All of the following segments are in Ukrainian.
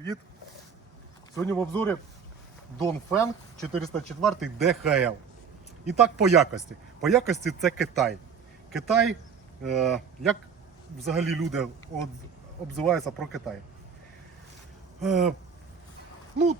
Привіт! Сьогодні в обзорі Dongfeng 404 DHL. І так по якості. По якості це Китай. Китай, е, як взагалі люди от, обзиваються про Китай? Е, ну,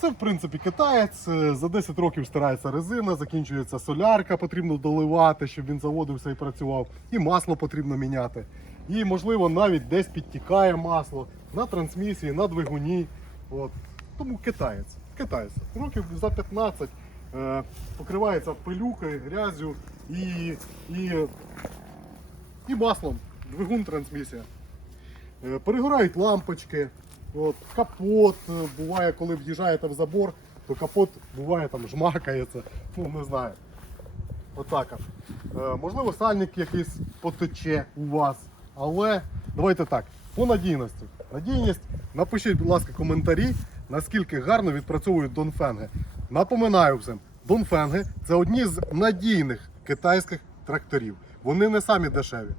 це в принципі китаєць. Е, За 10 років стирається резина, закінчується солярка, потрібно доливати, щоб він заводився і працював. І масло потрібно міняти. І, можливо, навіть десь підтікає масло на трансмісії, на двигуні. От. Тому китаєць. Китаєць. Років за 15 е, покривається пилюкою, грязю і, і, і маслом. Двигун трансмісія. Е, Перегорають лампочки, от, капот е, буває, коли в'їжджаєте в забор, то капот буває там жмакається, ну не знаю. Отак. от. Е, можливо, сальник якийсь потече у вас. Але давайте так, по надійності. Надійність, напишіть, будь ласка, коментарі, наскільки гарно відпрацьовують донфенги. Напоминаю всім, донфенги це одні з надійних китайських тракторів. Вони не самі дешеві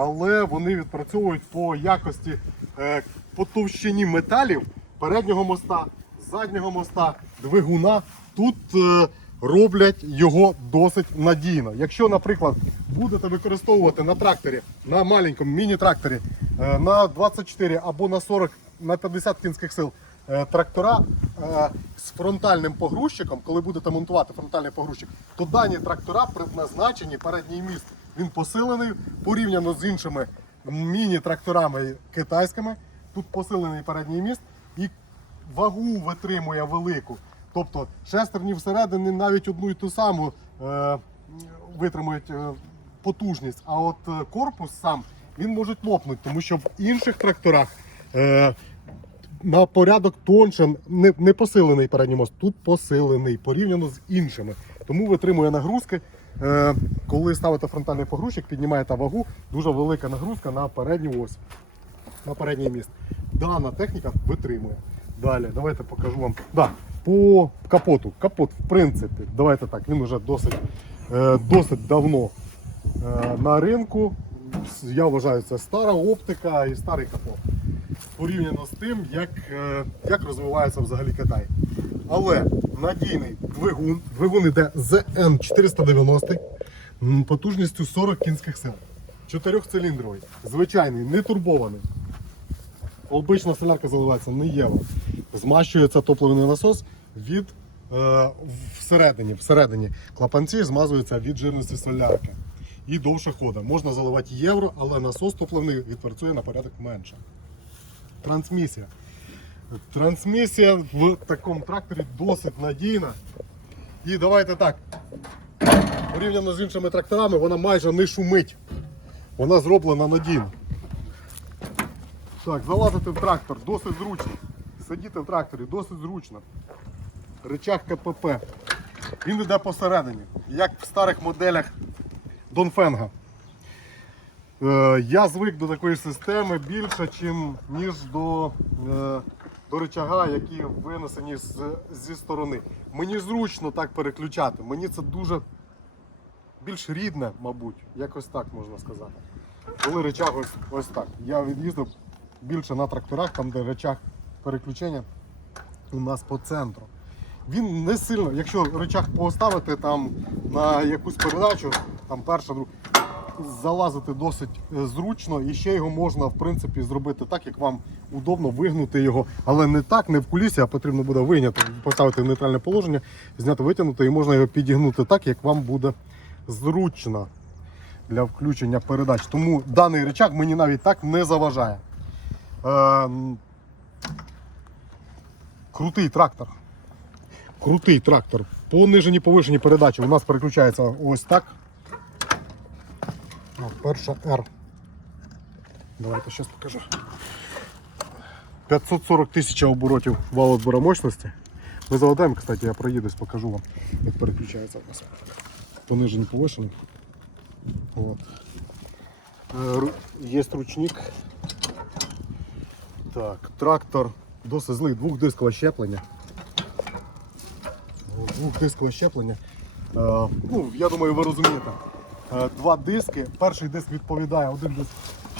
але вони відпрацьовують по якості, е, по товщині металів переднього моста, заднього моста, двигуна. Тут е, роблять його досить надійно. Якщо, наприклад, будете використовувати на тракторі, на маленькому міні-тракторі е, на 24 або на 40 на 50 кінських сил е, трактора е, з фронтальним погрузчиком, коли будете монтувати фронтальний погрузчик, то дані трактора предназначені передній міст. Він посилений порівняно з іншими міні-тракторами китайськими. Тут посилений передній міст і вагу витримує велику. Тобто шестерні всередині навіть одну і ту саму е, витримують е, потужність, а от е, корпус сам він може лопнути, тому що в інших тракторах е, на порядок тонше, не, не посилений передній мост, тут посилений порівняно з іншими. Тому витримує нагрузки. Е, коли ставите фронтальний погрузчик, піднімаєте вагу, дуже велика нагрузка на передню ось, на передній міст. Дана техніка витримує. Далі, давайте покажу вам. Да, по капоту. Капот, в принципі, давайте так, він вже досить, е, досить давно е, на ринку. Я вважаю, це стара оптика і старий капот. Порівняно з тим, як, е, як розвивається взагалі Китай. Але надійний двигун, двигун іде ZN 490 потужністю 40 кінських сил. Чотирьохциліндровий, звичайний, не турбований. Обична солярка заливається не євро. Змащується топливний насос від е, всередині. Всередині клапанці змазуються від жирності солярки. І довше хода. Можна заливати євро, але насос топливний відпрацює на порядок менше. Трансмісія. Трансмісія в такому тракторі досить надійна. І давайте так. Порівняно з іншими тракторами, вона майже не шумить. Вона зроблена надійно. Так, залазити в трактор досить зручно Сидіти в тракторі досить зручно. Рычаг КПП. Він йде посередині, як в старих моделях Донфенга. Е, я звик до такої системи більше, чим, ніж до, е, до рычага, які винесені з, зі сторони. Мені зручно так переключати. Мені це дуже більш рідне, мабуть, якось так можна сказати. Коли рычаг ось, ось так. Я від'їздив більше на тракторах, там де рычаг переключення у нас по центру. Він не сильно, якщо рычаг поставити там на якусь передачу, там перша, друга, залазити досить е, зручно і ще його можна в принципі зробити так, як вам удобно вигнути його, але не так, не в кулісі, а потрібно буде вийняти, поставити в нейтральне положення, зняти, витягнути, і можна його підігнути так, як вам буде зручно для включення передач. Тому даний рычаг мені навіть так не заважає. Крутий трактор. Крутий трактор. Понижені повишені передачі у нас переключається ось так. Перша R. Давайте зараз покажу. 540 тисяч оборотів валу збора мощності. Ми заведемо, кстати, я проїдусь, покажу вам, як переключається у нас. Понижені повишені. От. Е, Є ручник. Так, трактор досить злий, двохдискове щеплення. Двохдискове щеплення. Е, ну, я думаю, ви розумієте. Е, Два диски. Перший диск відповідає, один диск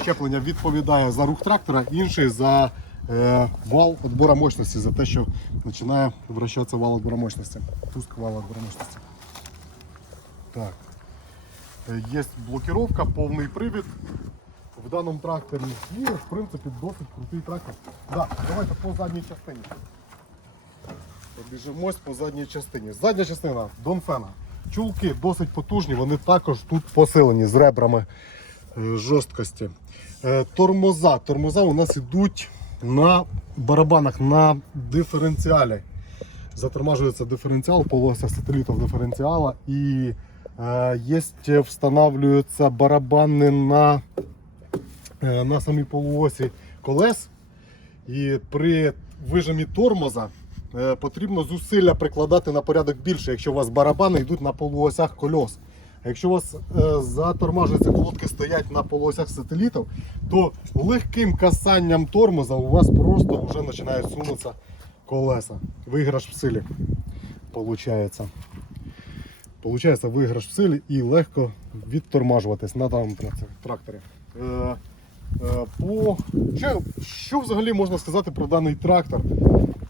щеплення відповідає за рух трактора, інший за е, вал відбору мощності за те, що починає вращатися вал відбору мощності. Пуск вала відбору мощності. Так. Е, Є блокировка, повний привід в даному тракторі. І, в принципі, досить крутий трактор. Да, давайте по задній частині. Побіжимось по задній частині. Задня частина Донфена. Чулки досить потужні, вони також тут посилені з ребрами е, жорсткості. Е, Тормоза. Тормоза у нас йдуть на барабанах на диференціалі. Затормажується диференціал, полоса сателітів диференціала і е, є, встановлюються барабани на, на самій полуосі колес. І при вижимі тормоза е, потрібно зусилля прикладати на порядок більше, якщо у вас барабани йдуть на полуосях кольос. А якщо у вас е, затормажуються колодки стоять на полуосях сателітів, то легким касанням тормоза у вас просто вже починають сунутися колеса. Виграш в силі. Получається. Получається виграш в силі і легко відтормажуватись на даному тракторі. Е, по... що, взагалі можна сказати про даний трактор?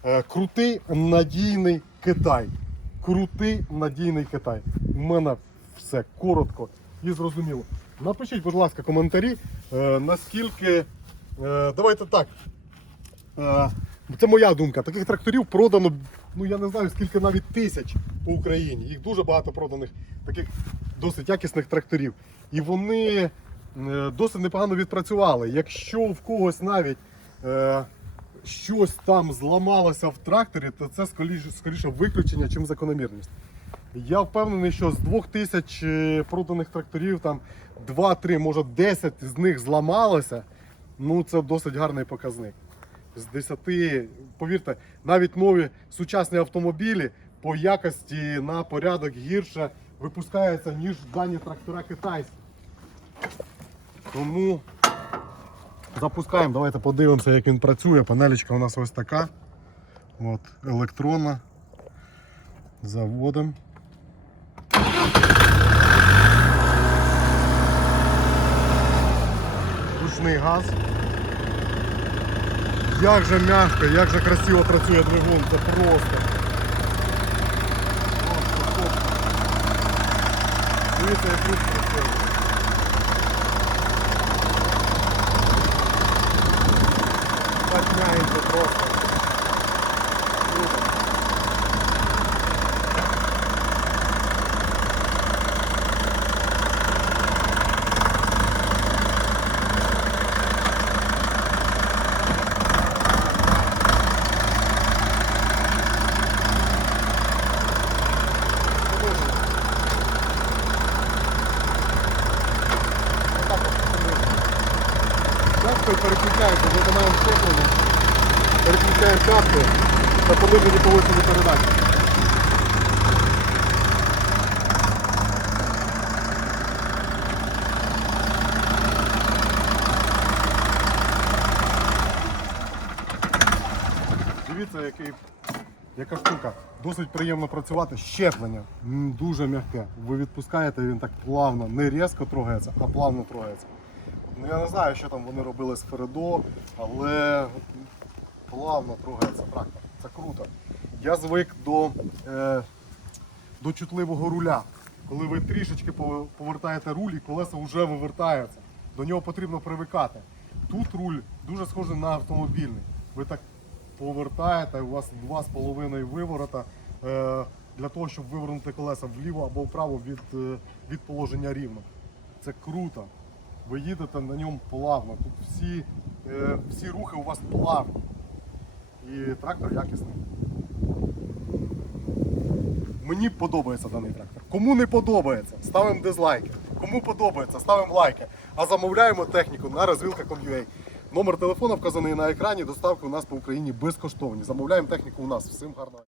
Е, крутий надійний Китай. Крутий надійний Китай. У мене все коротко і зрозуміло. Напишіть, будь ласка, коментарі, е, наскільки. Давайте так. Це моя думка. Таких тракторів продано, ну я не знаю скільки навіть тисяч по Україні. Їх дуже багато проданих таких досить якісних тракторів. І вони досить непогано відпрацювали. Якщо в когось навіть е, щось там зламалося в тракторі, то це скоріше, скоріше виключення, чим закономірність. Я впевнений, що з 2000 е, проданих тракторів там 2-3, може 10 з них зламалося. Ну це досить гарний показник. З 10, повірте, навіть нові сучасні автомобілі по якості на порядок гірше випускаються, ніж дані трактора китайські. Тому запускаємо, давайте подивимося, як він працює. Панелечка у нас ось така. От, електронна. Заводимо. Ручний газ. Як же м'яко, як же красиво працює двигун, це просто. Дивіться, як рух працює. Так м'ягенько просто. Круто. Переключається, зажимаємо щеплення, переключаємо часто та понижені повищені передачі. Дивіться, який, яка штука. Досить приємно працювати. Щеплення дуже м'яке. Ви відпускаєте, він так плавно, не різко трогається, а плавно трогається. Ну я не знаю, що там вони робили з Фередо, але плавно трогається трактор. Це круто. Я звик до, е, до чутливого руля. Коли ви трішечки повертаєте руль і колеса вже вивертаються. До нього потрібно привикати. Тут руль дуже схожий на автомобільний. Ви так повертаєте, у вас 2,5 виворота е, для того, щоб вивернути колеса вліво або вправо від, е, від положення рівно. Це круто. Ви їдете на ньому плавно. Тут всі, е, всі рухи у вас плавні. І трактор якісний. Мені подобається даний трактор. Кому не подобається, ставимо дизлайки. Кому подобається, ставимо лайки. А замовляємо техніку на розвілка.com.ua. Номер телефону вказаний на екрані. Доставки у нас по Україні безкоштовні. Замовляємо техніку у нас. Всім гарного.